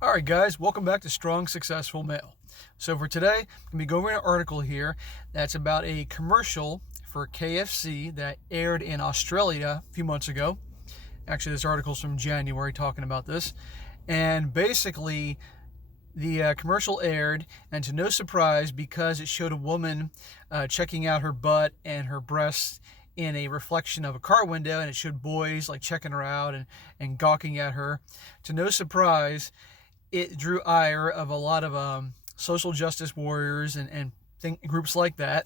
All right, guys, welcome back to Strong Successful Male. So for today, I'm going to be going over an article here that's about a commercial for KFC that aired in Australia a few months ago. Actually, this article's from January talking about this. And basically, the commercial aired, and to no surprise, because it showed a woman checking out her butt and her breasts in a reflection of a car window, and it showed boys like checking her out and gawking at her. To no surprise, it drew ire of a lot of social justice warriors and groups like that.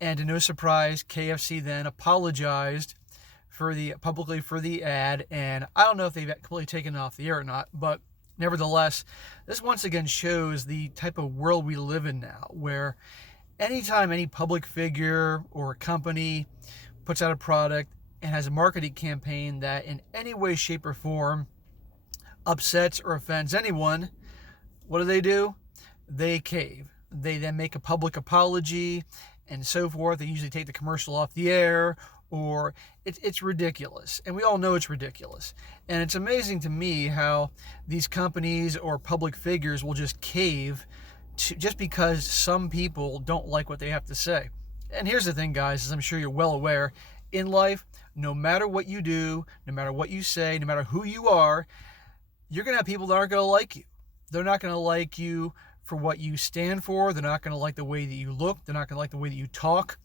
And to no surprise, KFC then apologized publicly for the ad. And I don't know if they've completely taken it off the air or not, but nevertheless, this once again shows the type of world we live in now, where anytime any public figure or company puts out a product and has a marketing campaign that in any way, shape, or form upsets or offends anyone, what do? They cave. They then make a public apology and so forth. They usually take the commercial off the air, or it's ridiculous. And we all know it's ridiculous. And it's amazing to me how these companies or public figures will just cave just because some people don't like what they have to say. And here's the thing, guys, as I'm sure you're well aware, in life, no matter what you do, no matter what you say, no matter who you are, you're going to have people that aren't going to like you. They're not going to like you for what you stand for. They're not going to like the way that you look. They're not going to like the way that you talk.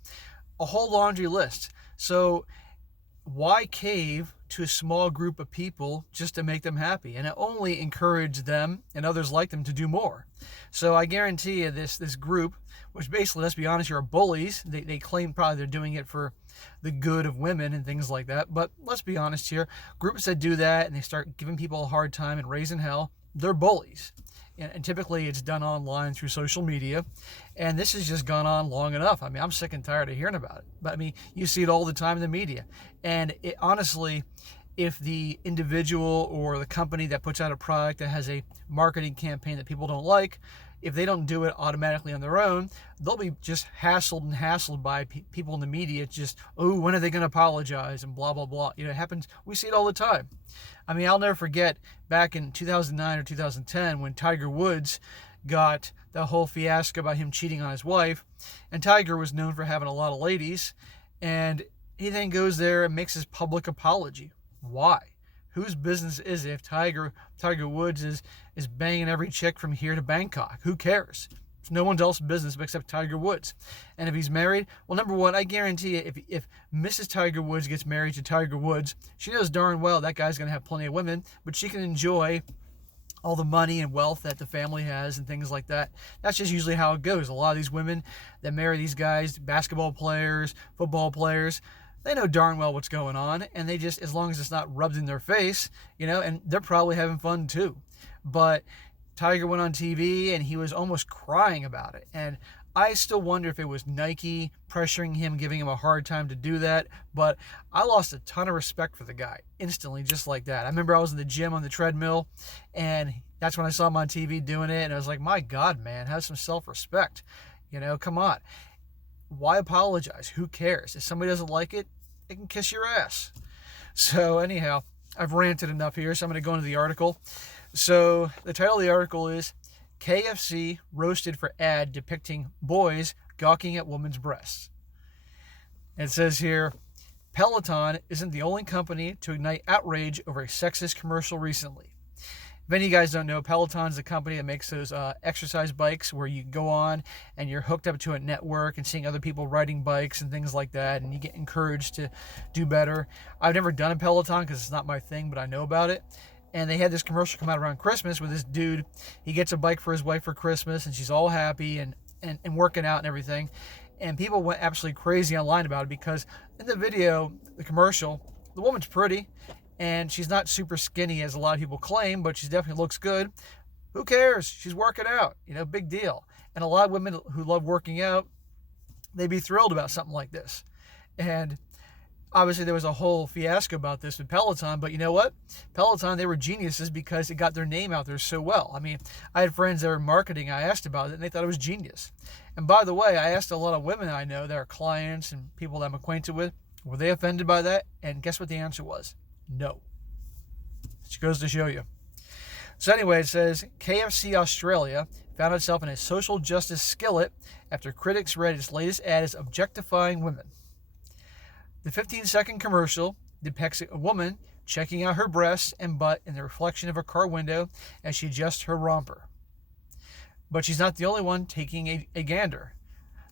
A whole laundry list. So why cave to a small group of people just to make them happy? And it only encouraged them and others like them to do more. So I guarantee you this group, which basically, let's be honest, are bullies. They claim probably they're doing it for the good of women and things like that. But let's be honest here. Groups that do that and they start giving people a hard time and raising hell, they're bullies. And typically it's done online through social media. And this has just gone on long enough. I mean, I'm sick and tired of hearing about it. But I mean, you see it all the time in the media. And honestly, if the individual or the company that puts out a product that has a marketing campaign that people don't like, if they don't do it automatically on their own, they'll be just hassled by people in the media. Just, oh, when are they going to apologize and blah, blah, blah. You know, it happens. We see it all the time. I mean, I'll never forget back in 2009 or 2010 when Tiger Woods got the whole fiasco about him cheating on his wife. And Tiger was known for having a lot of ladies. And he then goes there and makes his public apology. Why? Whose business is it if Tiger Woods is banging every chick from here to Bangkok? Who cares? It's no one else's business except Tiger Woods. And if he's married, well, number one, I guarantee you, if Mrs. Tiger Woods gets married to Tiger Woods, she knows darn well that guy's going to have plenty of women, but she can enjoy all the money and wealth that the family has and things like that. That's just usually how it goes. A lot of these women that marry these guys, basketball players, football players, they know darn well what's going on, and they just, as long as it's not rubbed in their face, you know, and they're probably having fun too. But Tiger went on TV and he was almost crying about it. And I still wonder if it was Nike pressuring him, giving him a hard time to do that. But I lost a ton of respect for the guy instantly, just like that. I remember I was in the gym on the treadmill, and that's when I saw him on TV doing it. And I was like, my God, man, have some self-respect. You know, come on. Why apologize? Who cares? If somebody doesn't like it, they can kiss your ass. So anyhow, I've ranted enough here, so I'm going to go into the article. So the title of the article is KFC Roasted for Ad Depicting Boys Gawking at Women's Breasts. It says here, Peloton isn't the only company to ignite outrage over a sexist commercial recently. If any of you guys don't know, Peloton's the company that makes those exercise bikes where you go on and you're hooked up to a network and seeing other people riding bikes and things like that, and you get encouraged to do better. I've never done a Peloton because it's not my thing, but I know about it. And they had this commercial come out around Christmas with this dude. He gets a bike for his wife for Christmas, and she's all happy and working out and everything. And people went absolutely crazy online about it because in the video, the commercial, the woman's pretty. And she's not super skinny as a lot of people claim, but she definitely looks good. Who cares? She's working out, you know, big deal. And a lot of women who love working out, they'd be thrilled about something like this. And obviously there was a whole fiasco about this with Peloton, but you know what? Peloton, they were geniuses because it got their name out there so well. I mean, I had friends that were in marketing, I asked about it, and they thought it was genius. And by the way, I asked a lot of women I know that are clients and people that I'm acquainted with, were they offended by that? And guess what the answer was? No. Which goes to show you. So anyway, it says KFC Australia found itself in a social justice skillet after critics read its latest ad as objectifying women. The 15-second commercial depicts a woman checking out her breasts and butt in the reflection of a car window as she adjusts her romper. But she's not the only one taking a gander.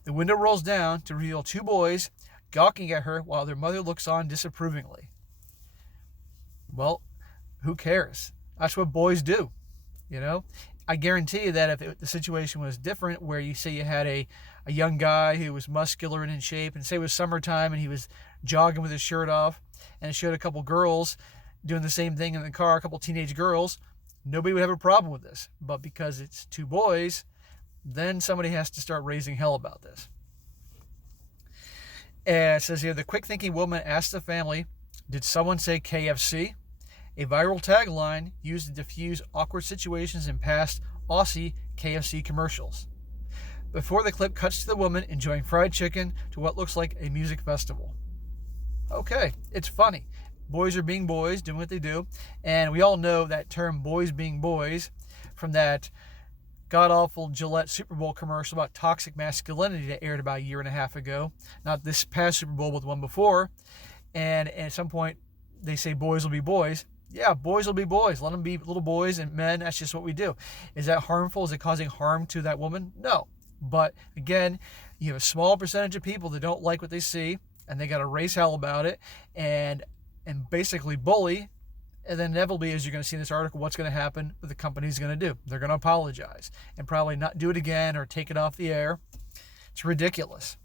The window rolls down to reveal two boys gawking at her while their mother looks on disapprovingly. Well, who cares? That's what boys do, you know? I guarantee you that if the situation was different, where you say you had a young guy who was muscular and in shape, and say it was summertime and he was jogging with his shirt off, and it showed a couple girls doing the same thing in the car, a couple teenage girls, nobody would have a problem with this. But because it's two boys, then somebody has to start raising hell about this. And it says here, the quick-thinking woman asked the family, did someone say KFC? A viral tagline used to diffuse awkward situations in past Aussie KFC commercials. Before the clip cuts to the woman enjoying fried chicken to what looks like a music festival. Okay, it's funny. Boys are being boys, doing what they do. And we all know that term, boys being boys, from that god-awful Gillette Super Bowl commercial about toxic masculinity that aired about a year and a half ago. Not this past Super Bowl, but the one before. And at some point, they say boys will be boys. Yeah, boys will be boys. Let them be little boys and men. That's just what we do. Is that harmful? Is it causing harm to that woman? No. But again, you have a small percentage of people that don't like what they see, and they got to raise hell about it and basically bully. And then inevitably, as you're going to see in this article, what's going to happen, what the company's going to do. They're going to apologize and probably not do it again or take it off the air. It's ridiculous.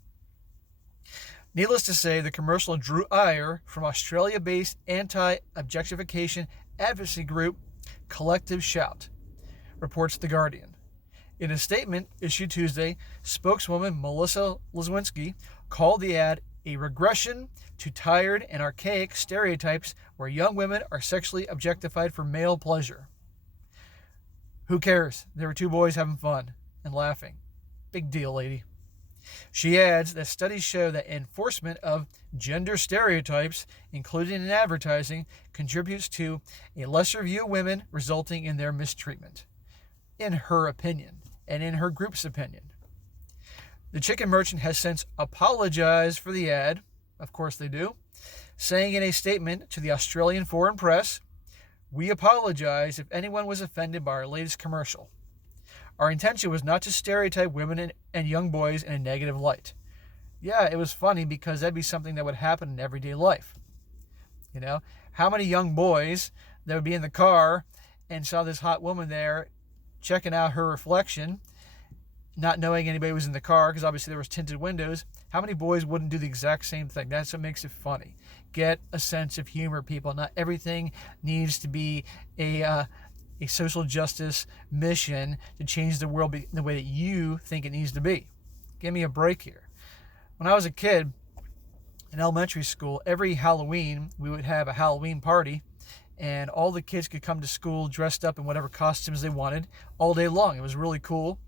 Needless to say, the commercial drew ire from Australia-based anti-objectification advocacy group Collective Shout, reports The Guardian. In a statement issued Tuesday, spokeswoman Melissa Lizwinski called the ad a regression to tired and archaic stereotypes where young women are sexually objectified for male pleasure. Who cares? There were two boys having fun and laughing. Big deal, lady. She adds that studies show that enforcement of gender stereotypes, including in advertising, contributes to a lesser view of women, resulting in their mistreatment, in her opinion, and in her group's opinion. The chicken merchant has since apologized for the ad, of course they do, saying in a statement to the Australian foreign press, "We apologize if anyone was offended by our latest commercial. Our intention was not to stereotype women and young boys in a negative light." Yeah, it was funny because that'd be something that would happen in everyday life. You know, how many young boys that would be in the car and saw this hot woman there checking out her reflection, not knowing anybody was in the car because obviously there was tinted windows. How many boys wouldn't do the exact same thing? That's what makes it funny. Get a sense of humor, people. Not everything needs to be a social justice mission to change the world the way that you think it needs to be. Give me a break here. When I was a kid in elementary school, every Halloween we would have a Halloween party, and all the kids could come to school dressed up in whatever costumes they wanted all day long. It was really cool.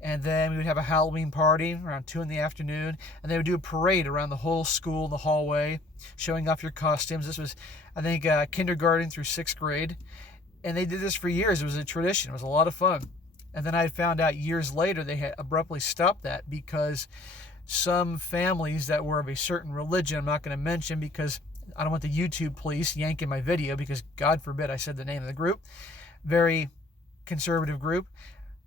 And then we would have a Halloween party around 2 in the afternoon, and they would do a parade around the whole school, the hallway, showing off your costumes. This was, I think, kindergarten through 6th grade. And they did this for years. It was a tradition. It was a lot of fun. And then I found out years later they had abruptly stopped that because some families that were of a certain religion, I'm not going to mention because I don't want the YouTube police yanking my video because God forbid I said the name of the group, very conservative group,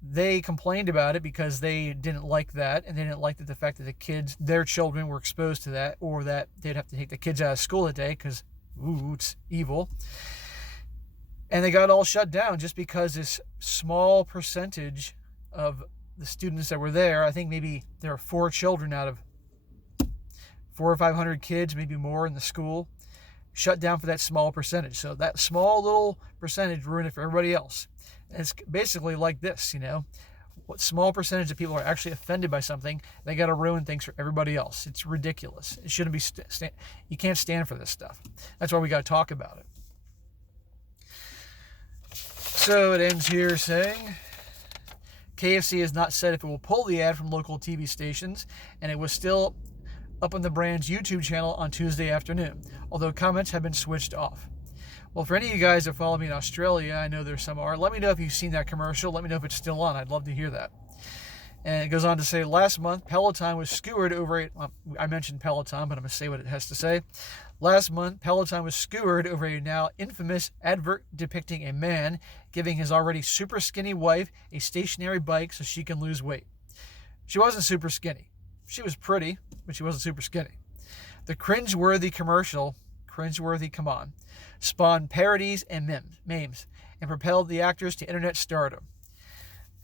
they complained about it because they didn't like that, and they didn't like the fact that the kids, their children, were exposed to that, or that they'd have to take the kids out of school that day because, it's evil. And they got all shut down just because this small percentage of the students that were there, I think maybe there are 4 children out of 400 or 500 kids, maybe more in the school, shut down for that small percentage. So that small little percentage ruined it for everybody else. And it's basically like this, what small percentage of people are actually offended by something, they got to ruin things for everybody else. It's ridiculous. It shouldn't be, you can't stand for this stuff. That's why we got to talk about it. So it ends here saying, KFC has not said if it will pull the ad from local TV stations, and it was still up on the brand's YouTube channel on Tuesday afternoon, although comments have been switched off. Well, for any of you guys that follow me in Australia, I know there's some are, let me know if you've seen that commercial. Let me know if it's still on. I'd love to hear that. And it goes on to say, last month, Peloton was skewered over a, well, I mentioned Peloton, but I'm going to say what it has to say. Last month, Peloton was skewered over a now infamous advert depicting a man giving his already super skinny wife a stationary bike so she can lose weight. She wasn't super skinny. She was pretty, but she wasn't super skinny. The cringe-worthy commercial, cringe-worthy, come on, spawned parodies and memes and propelled the actors to internet stardom.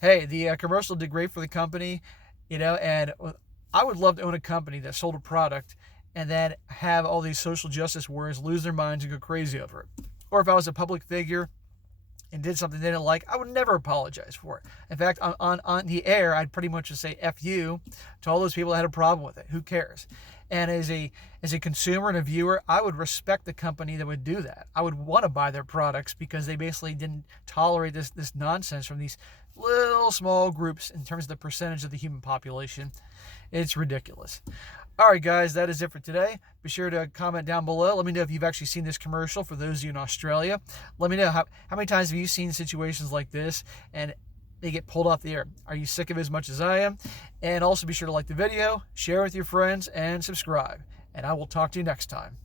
Hey, the commercial did great for the company, and I would love to own a company that sold a product and then have all these social justice warriors lose their minds and go crazy over it. Or if I was a public figure and did something they didn't like, I would never apologize for it. In fact, on the air, I'd pretty much just say F you to all those people that had a problem with it. Who cares? And as a consumer and a viewer, I would respect the company that would do that. I would want to buy their products because they basically didn't tolerate this nonsense from these little small groups in terms of the percentage of the human population. It's ridiculous. All right, guys, that is it for today. Be sure to comment down below. Let me know if you've actually seen this commercial for those of you in Australia. Let me know how many times have you seen situations like this and they get pulled off the air. Are you sick of it as much as I am? And also be sure to like the video, share with your friends, and subscribe. And I will talk to you next time.